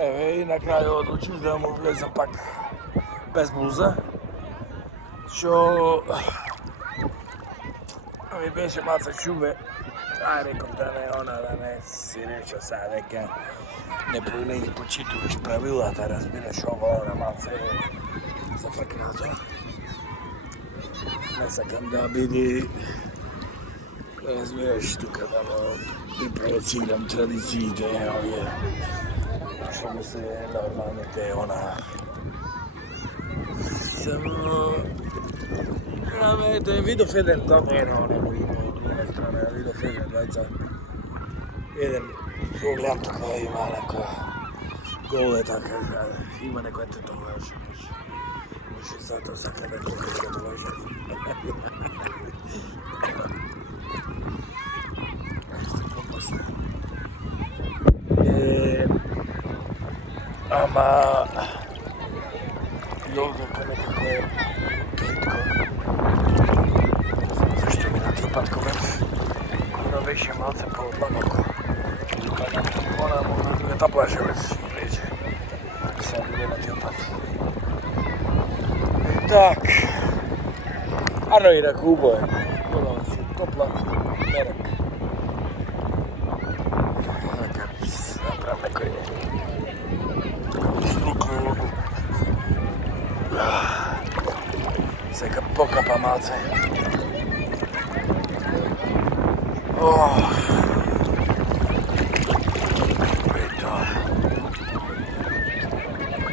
Еве и на крају одлучив да му влезам пак без блуза, што ми беше малце чубе. Реков да не си рече сега дека не ги почитуваш правилата, разбираш, ова малце зафркнато. Не сакам да биде, разбираш, тука да не провоцирам традициите, овие што му се нормалните, само видов еден добре на онему има од друга страна, видов еден двајца, еден погледам тука има некоја голе така, има некоја тетоваж, може затоа сака да колка тетоваж. Ама јогата некако е плитко. Зашто ми на тие паткове да беше малце по-длабоко. Она на другата плажа веќе влезе. Сега биде на тие пат. Так. Ано и рака убо е. Вода си топла, мерак. Нека направам некој сега покапа малце.